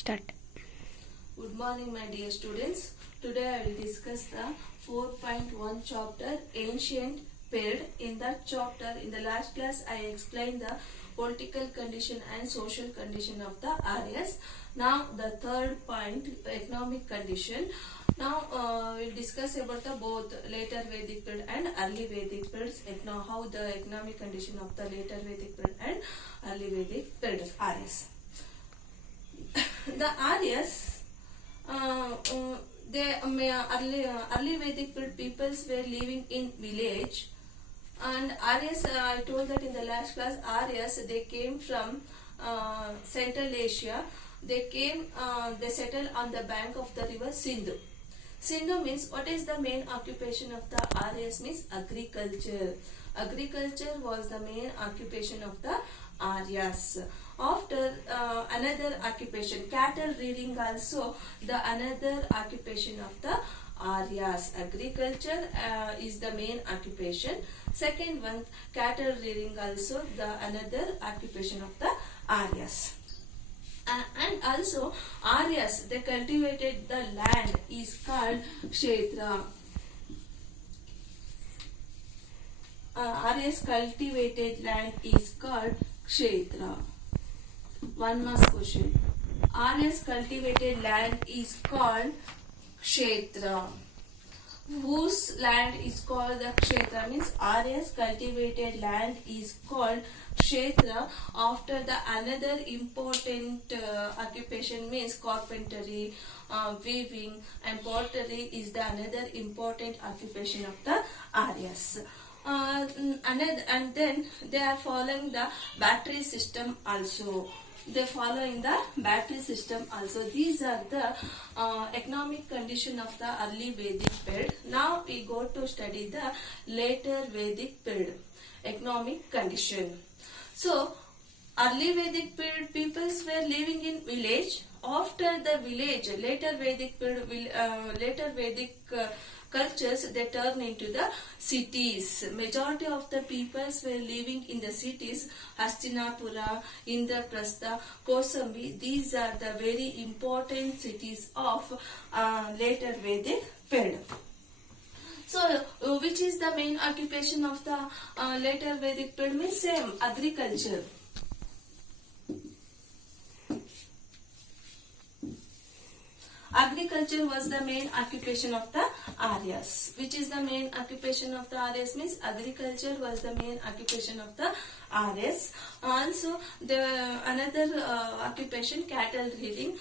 Start. Good morning, my dear students. Today I will discuss the 4.1 chapter Ancient Period. In that chapter, in the last class, I explained the political condition and social condition of the Aryas. Now, the third point, economic condition. Now, we'll discuss about the both later Vedic period and early Vedic periods. How the economic condition of the later Vedic period and early Vedic period, Aryas. The Aryas, early Vedic period peoples were living in village, and Aryas, I told that in the last class, Aryas, they came from Central Asia. They settled on the bank of the river Sindhu. Sindhu means, what is the main occupation of the Aryas means agriculture. Agriculture was the main occupation of the Aryas. After another occupation, cattle rearing also the another occupation of the Aryas. Agriculture is the main occupation. Second one, cattle rearing also the another occupation of the Aryas. And also Aryas, they cultivated the land is called Kshetra. Aryas cultivated land is called Kshetra. One more question. Aryas cultivated land is called Kshetra. Whose land is called the Kshetra? Means Aryas cultivated land is called Kshetra. After the another important occupation means carpentry, weaving and pottery is the another important occupation of the Aryas. And then they are following the battery system also. They follow in the battery system also. These are the economic condition of the early Vedic period. Now we go to study the later Vedic period, economic condition. So early Vedic period peoples were living in village. After the village, later Vedic period, cultures, they turn into the cities. Majority of the peoples were living in the cities. Hastinapura, Indraprastha, Kosambi, these are the very important cities of later Vedic period. So, which is the main occupation of the later Vedic period? Means same, agriculture. Agriculture was the main occupation of the Aryas. Which is the main occupation of the Aryas? Means agriculture was the main occupation of the Aryas. Also, the another occupation, cattle rearing.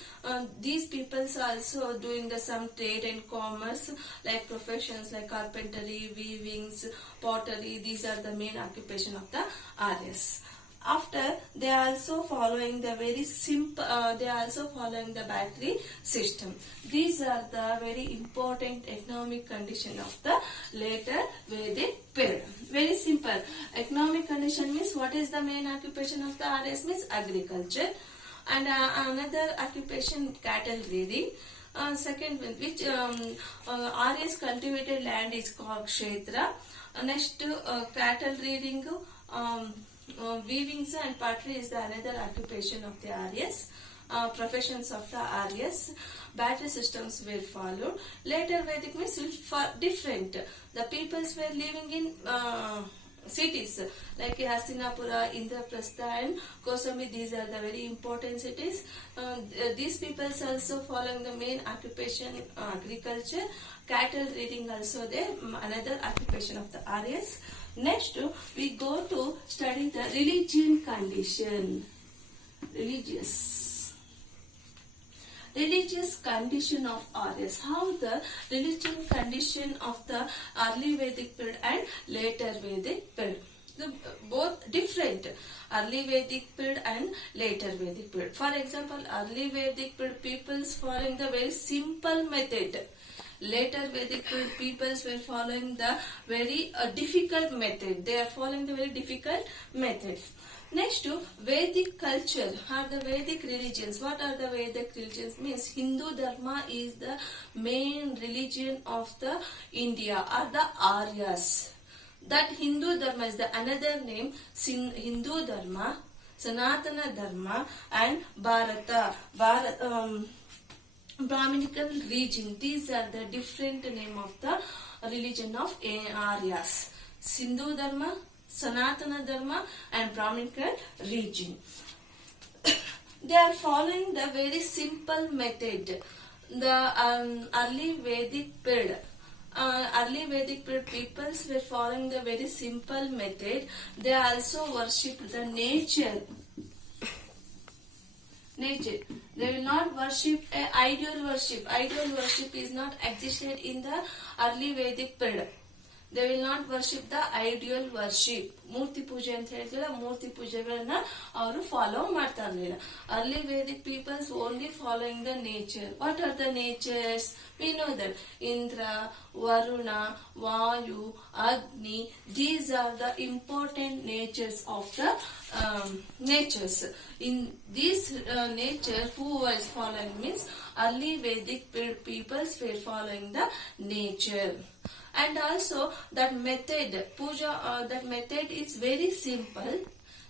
These peoples also doing the some trade and commerce, like professions like carpentry, weavings, pottery. These are the main occupation of the Aryas. After, they are also following the very simple, they are also following the battery system. These are the very important economic condition of the later Vedic period. Very simple. Economic condition means, what is the main occupation of the Aryas means agriculture. And another occupation, cattle rearing. Second one, which Aryas cultivated land is called Kshetra. Next, cattle rearing, weavings and pottery is the another occupation of the Aryas. Professions of the Aryas. Battery systems were followed. Later Vedic means different. The peoples were living in cities like Hastinapura, Indraprastha and Kosambi. These are the very important cities. These peoples also following the main occupation, agriculture. Cattle rearing also there, another occupation of the Aryas. Next, we go to study the religion condition. Religious condition of Aryas. How the religion condition of the early Vedic period and later Vedic period. Both different, early Vedic period and later Vedic period. For example, early Vedic period peoples following the very simple method. Later Vedic period peoples were following the very difficult method. They are following the very difficult methods. Next to Vedic culture are the Vedic religions. What are the Vedic religions? Means Hindu Dharma is the main religion of the India, or the Aryas. That Hindu Dharma is the another name, Hindu Dharma. Sanatana Dharma and Brahminical region. These are the different name of the religion of Aryas. Sindhu Dharma, Sanatana Dharma and Brahminical region. They are following the very simple method. The early Vedic period. Early Vedic period peoples were following the very simple method. They also worshipped the nature. They will not worship ideal worship. Ideal worship is not existed in the early Vedic period. They will not worship the ideal worship. ಮೂರ್ತಿ ಪೂಜೆ ಅಂತ ಹೇಳ್ತೀವಲ್ಲ, ಮೂರ್ತಿ ಪೂಜೆಗಳನ್ನ ಅವರು follow ಮಾಡ್ತಾ ಇರಲಿಲ್ಲ. Early Vedic peoples only following the nature. What are the natures? We know that Indra, Varuna, Vayu, Agni. These are the important natures of the natures. In these nature, who was following means early Vedic peoples were following the nature. And also that method, puja, that method is very simple.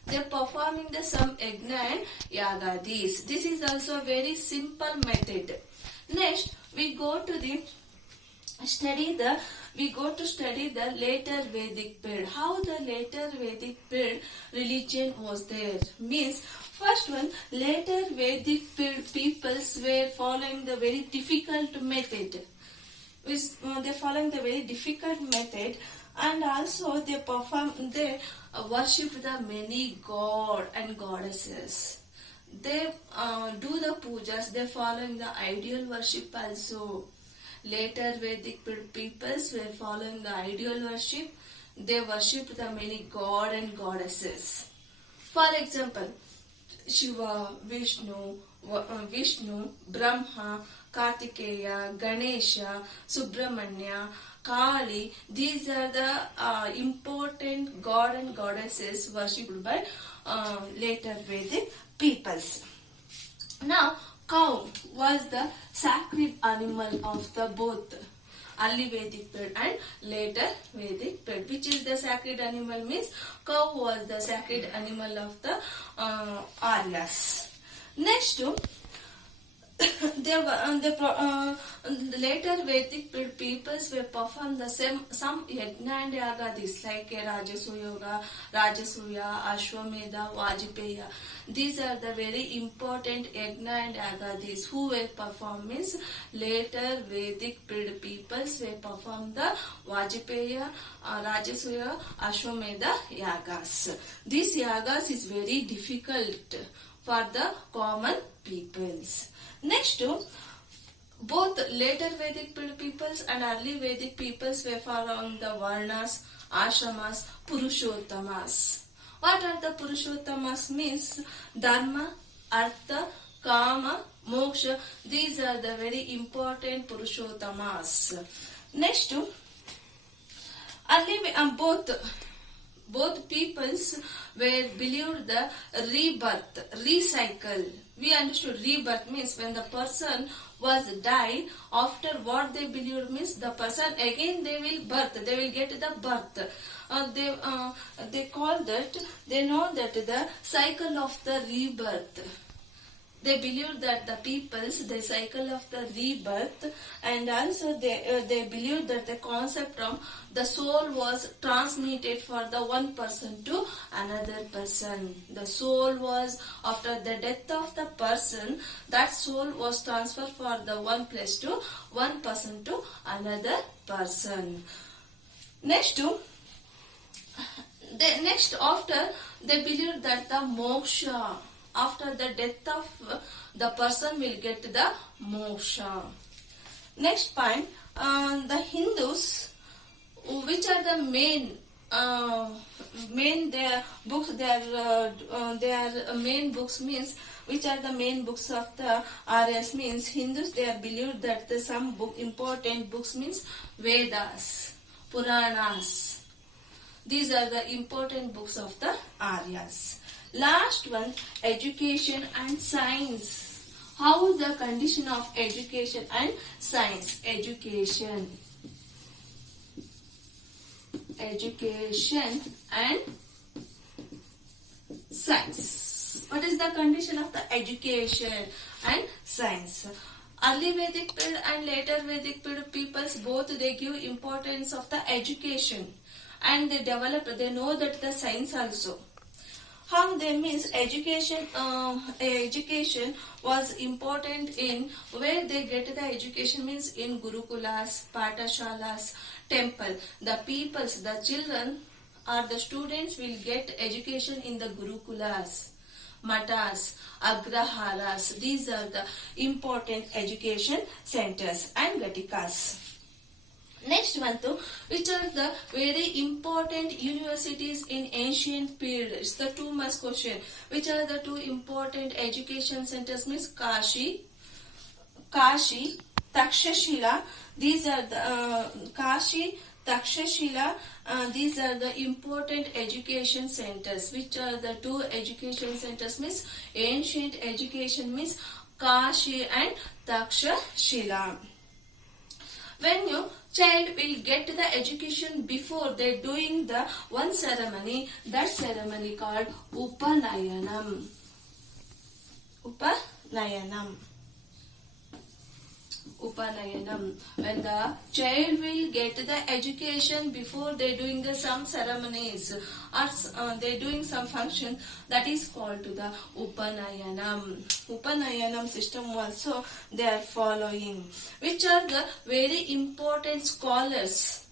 They are performing the some yajna and yagadis. This is also a very simple method. Next, we go to study the later Vedic period. How the later Vedic period religion was there means, first one, later Vedic period peoples were following the very difficult method. They following the very difficult method, and also they worship the many god and goddesses. They do the pujas. They following the ideal worship also. Later Vedic peoples were following the ideal worship. They worship the many god and goddesses. For example, Shiva, Vishnu, Brahma, Kartikeya, Ganesha, Subramanya, Kali. These are the important god and goddesses worshipped by later Vedic peoples. Now, cow was the sacred animal of the both early Vedic period and later Vedic period. Which is the sacred animal means, cow was the sacred animal of the Aryas. Next, later Vedic peoples will perform the some yajna and yagadis like Rajasuya, Ashwamedha, Vajpaya. These are the very important yajna and yagadis. Who will perform means, later Vedic peoples will perform the Vajpaya, Rajasuya, Ashwamedha yagas. These yagas is very difficult for the common peoples. Next, both later Vedic peoples and early Vedic peoples were following the Varnas, Ashramas, Purushottamas. What are the Purushottamas means? Dharma, Artha, Kama, Moksha. These are the very important Purushottamas. Next, early both peoples were believed the rebirth, recycle. We understood rebirth means when the person was died, after what they believed means the person again they will get the birth. They call that, they know that the cycle of the rebirth. They believe that the peoples, the cycle of the rebirth, and also they believe that the concept of the soul was transmitted for the one person to another person. The soul was, after the death of the person, that soul was transferred for the one place to one person to another person. Next, after they believe that the moksha, after the death of the person will get the moksha. Next point, the Hindus, which are the main their books, their main books means, which are the main books of the Aryas means, Hindus they are believed that the some important books means Vedas, Puranas. These are the important books of the Aryas. Last one, education and science. How the condition of education and science? Education and science. What is the condition of the education and science? Early Vedic period and later Vedic period peoples both they give importance of the education and they know that the science also. How they means education education was important in where they get the education means in gurukulas, patashalas, temple. The peoples, the children or the students will get education in the gurukulas, matas, agraharas. These are the important education centers and gatikas. Next one, which are the very important universities in ancient period? It's the 2 marks question. Which are the 2 important education centers? Means Kashi, Takshashila. These are the Kashi, Takshashila. These are the important education centers. Which are the 2 education centers? Means ancient education means Kashi and Takshashila. When your child will get the education before they doing the one ceremony, that ceremony called Upanayanam. Upanayanam. Upanayanam. When the child will get the education before they doing the some ceremonies or they doing some function, that is called to the Upanayanam. Upanayanam system also they are following. Which are the very important scholars?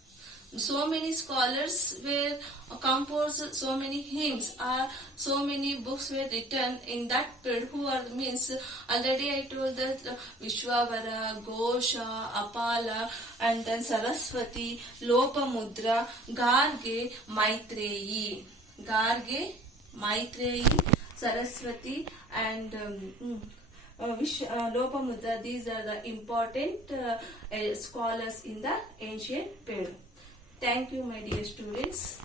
So many scholars were composed, so many hymns or so many books were written in that period. Who are means already I told that Vishwavara, Gosha, Apala, and then Saraswati, Lopamudra, Garge, Maitreyi. Garge, Maitreyi, Saraswati, and Lopamudra. These are the important scholars in the ancient period. Thank you, my dear students.